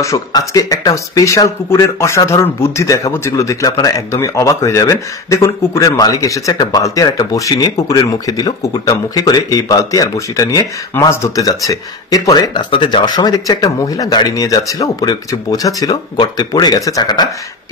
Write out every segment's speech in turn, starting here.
দর্শক আজকে একটা স্পেশাল কুকুরের অসাধারণ বুদ্ধি দেখাবো, যেগুলো দেখলে আপনারা একদমই অবাক হয়ে যাবেন। দেখুন, কুকুরের মালিক এসেছে একটা বালতি আর একটা বড়শি নিয়ে কুকুরের মুখে দিল। কুকুরটা মুখে করে এই বালতি আর বড়শিটা নিয়ে মাছ ধরতে যাচ্ছে। এরপরে রাস্তাতে যাওয়ার সময় দেখছে একটা মহিলা গাড়ি নিয়ে যাচ্ছিল, উপরে কিছু বোঝা ছিল, গর্তে পড়ে গেছে চাকাটা।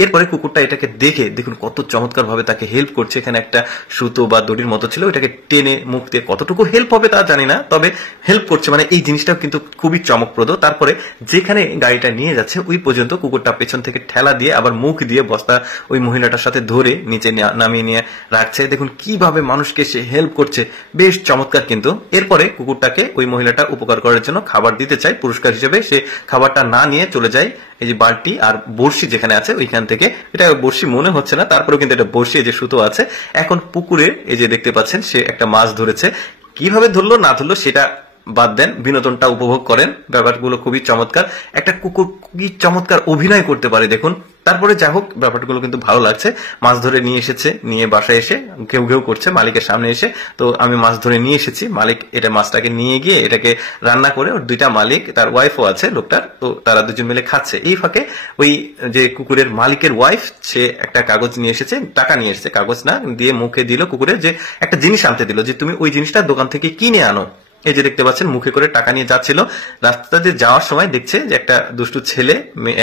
এরপরে কুকুরটা এটাকে দেখে দেখুন কত চমৎকার ভাবে তাকে হেল্প করছে। এখানে একটা সুতো বা দড়ির মতো ছিল, এটাকে টেনে মুখ দিয়ে কতটুকু হেল্প হবে তা জানি না, তবে হেল্প করছে। মানে এই জিনিসটাও কিন্তু খুবই চমকপ্রদ। তারপরে যেখানে গাড়িটা নিয়ে যাচ্ছে ওই পর্যন্ত কুকুরটা পেছন থেকে ঠেলা দিয়ে আবার মুখ দিয়ে বস্তা ওই মহিলাটার সাথে ধরে নিচে নামিয়ে নিয়ে রাখছে। দেখুন কিভাবে মানুষকে সে হেল্প করছে, বেশ চমৎকার। কিন্তু এরপরে কুকুরটাকে ওই মহিলাটা উপকার করার জন্য খাবার দিতে চায়, পুরস্কার হিসেবে সে খাবারটা না নিয়ে চলে যায় এই যে বালতি আর বড়শি যেখানে আছে ওইখান থেকে। এটা বড়শি মনে হচ্ছে না, তারপরেও কিন্তু এটা বড়শি, এই যে সুতো আছে। এখন পুকুরে এই যে দেখতে পাচ্ছেন সে একটা মাছ ধরেছে। কিভাবে ধরলো না ধরলো সেটা বাদ দেন, বিনোদনটা উপভোগ করেন। ব্যাপারগুলো খুবই চমৎকার। একটা কুকুর খুবই চমৎকার অভিনয় করতে পারে দেখুন। তারপরে যা হোক, ব্যাপারগুলো কিন্তু ভালো লাগছে। মাছ ধরে নিয়ে এসেছে, নিয়ে বাসায় এসে ঘেউ ঘেউ করছে মালিকের সামনে এসে। তো আমি মাছ ধরে নিয়ে এসেছি। মালিক এটা মাছটাকে নিয়ে গিয়ে এটাকে রান্না করে, ওর দুইটা মালিক, তার ওয়াইফও আছে লোকটার, তো তারা দুজন মিলে খাচ্ছে। এই ফাঁকে ওই যে কুকুরের মালিকের ওয়াইফ, সে একটা কাগজ নিয়ে এসেছে, টাকা নিয়ে এসেছে, কাগজ না দিয়ে মুখে দিল কুকুরের, যে একটা জিনিস আনতে দিল, যে তুমি ওই জিনিসটা দোকান থেকে কিনে আনো। এই যে দেখতে পাচ্ছেন মুখে করে টাকা নিয়ে যাচ্ছিল। রাস্তা দিয়ে যাওয়ার সময় দেখছে যে একটা দুষ্টু ছেলে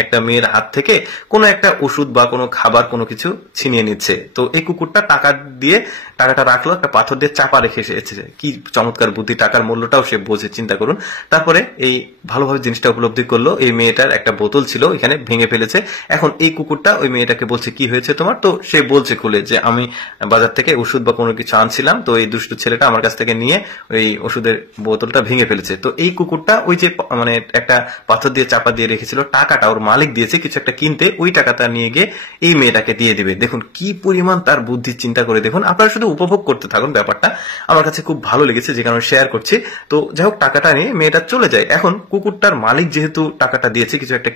একটা মেয়ের হাত থেকে কোনো একটা ওষুধ বা কোনো খাবার কোনো কিছু ছিনিয়ে নিচ্ছে। তো এই কুকুরটা টাকা দিয়ে টাকাটা রাখলো, একটা পাথর দিয়ে চাপা রেখে এসেছে। কি চমৎকার বুদ্ধি, টাকার মূল্যটাও সে বোঝে, চিন্তা করুন। তারপরে এই ভালোভাবে জিনিসটা উপলব্ধি করলো। এই মেয়েটার একটা বোতল ছিল, এখানে ভেঙে ফেলেছে। এখন এই কুকুরটা ওই মেয়েটাকে বলছে কি হয়েছে তোমার। তো সে বলছে খুলে যে আমি বাজার থেকে ওষুধ বা কোনো কিছু আনছিলাম, তো এই দুষ্টু ছেলেটা আমার কাছ থেকে নিয়ে ওই ওষুধের বোতলটা ভেঙে ফেলেছে। তো এই কুকুরটা ওই যে মানে একটা পাথর দিয়ে চাপা দিয়ে রেখেছিল, টাকাটা ওর মালিক দিয়েছে কিছু একটা কিনতে, ওই টাকাটা নিয়ে গিয়ে এই মেয়েটাকে দিয়ে দিবে। দেখুন কি পরিমাণ তার বুদ্ধি, চিন্তা করে দেখুন। আপনারা শুধু উপভোগ করতে থাকুন, ব্যাপারটা আমার কাছে খুব ভালো লেগেছে, যে কারণে শেয়ার করছি। তো যাই হোক, টাকাটা নিয়ে মেয়েটা চলে যায়। এখন কুকুরটার মালিক যেহেতু টাকাটা দিয়েছে কিছু একটা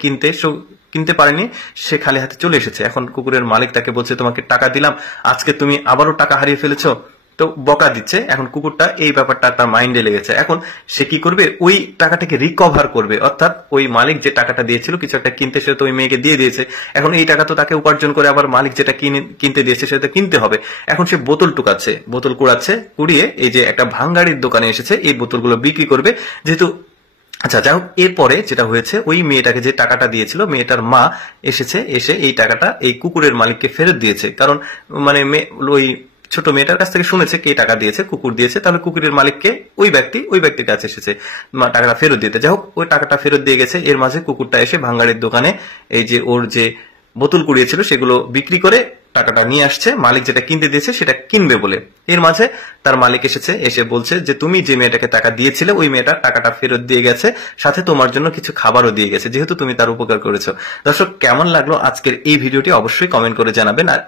কিনতে পারেনি, সে খালি হাতে চলে এসেছে। এখন কুকুরের মালিক তাকে বলছে তোমাকে টাকা দিলাম, আজকে তুমি আবারও টাকা হারিয়ে ফেলেছো। তো বকা দিচ্ছে। এখন কুকুরটা এই ব্যাপারটা তার মাইন্ডে লেগেছে। এখন সে কি করবে, ওই টাকাটাকে রিকভার করবে। অর্থাৎ ওই মালিক যে টাকাটা দিয়েছিল কিছু একটা কিনতে, সে তো ওই মেয়েকে দিয়ে দিয়েছে। এখন এই টাকা তো তাকে উপার্জন করে আবার মালিক যেটা কিনতে দিয়েছে সেটা কিনতে হবে। এখন সে বোতল টুকাচ্ছে, বোতল কুড়াচ্ছে, কুড়িয়ে এই যে একটা ভাঙাড়ির দোকানে এসেছে, এই বোতলগুলো বিক্রি করবে যেহেতু। আচ্ছা যাই হোক, এরপরে যেটা হয়েছে, ওই মেয়েটাকে যে টাকাটা দিয়েছিল মেয়েটার মা এসেছে, এসে এই টাকাটা এই কুকুরের মালিককে ফেরত দিয়েছে। কারণ মানে ওই ছোট মেয়েটার কাছ থেকে শুনেছে কে টাকা দিয়েছে, কুকুর দিয়েছে, তাহলে কুকুরের মালিককে ওই ব্যক্তির কাছে এসেছে টাকাটা ফেরত দিতে। যাই হোক, ওই টাকাটা ফেরত দিয়ে গেছে। এর মাঝে কুকুরটা এসে ভাঙ্গাড়ির দোকানে এই যে ওর যে বোতল কুড়িয়েছিল সেগুলো বিক্রি করে টাকাটা নিয়ে আসছে, মালিক যেটা কিনতে দিয়েছে সেটা কিনবে বলে। এর মাঝে তার মালিক এসেছে, এসে বলছে যে তুমি যে মেয়েটাকে টাকা দিয়েছিলে ওই মেয়েটা টাকাটা ফেরত দিয়ে গেছে, সাথে তোমার জন্য কিছু খাবারও দিয়ে গেছে, যেহেতু তুমি তার উপকার করেছো। দর্শক কেমন লাগলো আজকের এই ভিডিওটি অবশ্যই কমেন্ট করে জানাবেন। আর